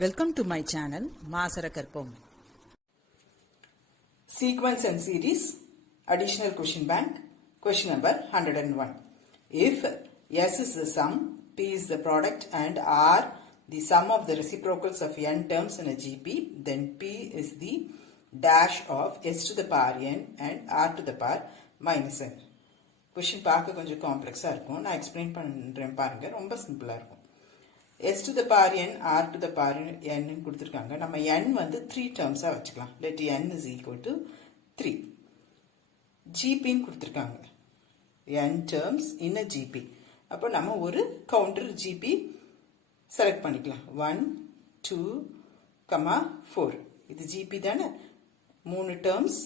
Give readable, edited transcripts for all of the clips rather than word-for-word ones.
Welcome to my channel Maasarakarpom. Sequence and series additional question bank question number 101. If S is the sum, P is the product and R the sum of the reciprocals of n terms in a GP, then P is the dash of S to the power n and R to the power minus n. Question பார்க்க கொஞ்சம் காம்ப்ளெக்ஸா இருக்கும். நான் explain பண்றேன் பாருங்க. ரொம்ப சிம்பிளா இருக்கும். S to the power n, R to the power n கொடுத்திருக்காங்க. நம்ம n வந்து 3 terms-ஆ வச்சுக்கலாம். Let n is equal to 3. GP ன்னு கொடுத்திருக்காங்க. n terms in a GP. அப்போ நம்ம ஒரு கவுண்டர் GP செலக்ட் பண்ணிக்கலாம். 1, 2, 4. இது GP தானே? 3 terms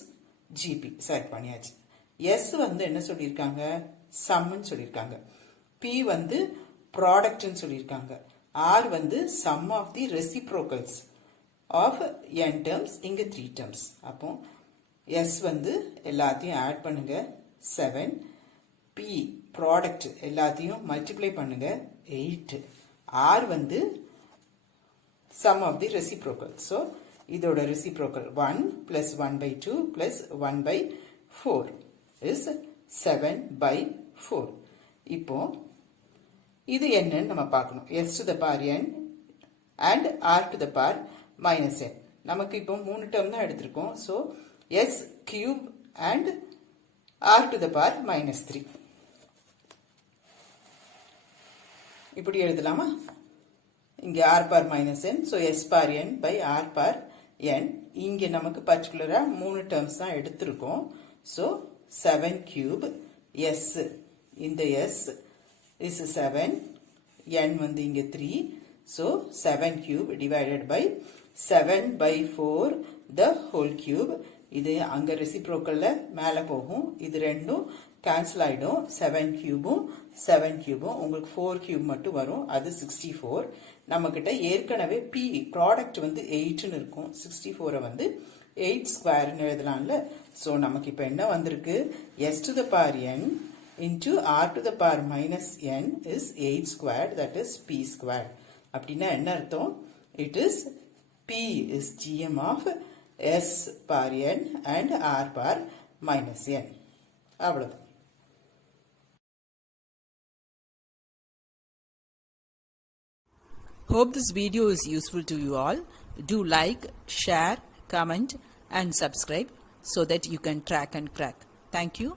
GP செலக்ட் பண்ணியாச்சு. S வந்து என்ன சொல்லியிருக்காங்க? சம்னு சொல்லியிருக்காங்க. P வந்து ப்ராடக்ட்னு சொல்லியிருக்காங்க. R வந்து sum of the reciprocals of n terms, இங்க 3 terms. அப்போ S வந்து எல்லாத்தையும் ஆட் பண்ணுங்க 7, P product எல்லாத்தையும் மல்டிப்ளை பண்ணுங்க 8, R வந்து sum of the reciprocal. So இதோட reciprocal 1 plus 1 by 2 plus 1 by 4 is 7 by 4. இப்போ இது என்னன்னு நம்ம பார்க்கணும். S to the power n and R to the power minus n. நமக்கு இப்போ 3 டேர்ம் தான் எடுத்திருக்கோம். So S cube and R to the power minus 3. இப்படி எழுதலாமா? இங்க R power minus n. So S power n by R power n. இங்க நமக்கு பர்டிகுலரா 3 டேர்ம்ஸ் தான் எடுத்திருக்கோம். So 7 cube S இந்த S is 7, n வந்து இங்க 3, so 7 cube divided by 7 by 4 the whole cube. இது அங்க reciprocalல மேல போகும். இது ரெண்டும் cancel ஆயிடும். 7 cubeம் 7 cubeம் உங்களுக்கு 4 cube மட்டும் வரும். அது 64. நம்மகிட்ட ஏற்கனவே P product வந்து 8 ன்னு இருக்கும். 64 வந்து 8 square ன்னு எழுதலாம்ல. so நமக்கு இப்போ என்ன வந்திருக்கு? S to the power n into R to the power minus n is 8 squared, that is P squared. அப்படின்னா என்ன அர்த்தம்? It is P is GM of S power n and R power minus n. அவ்வளவுதான். Hope this video is useful to you all. Do like, share, comment and subscribe so that you can track and crack. Thank you.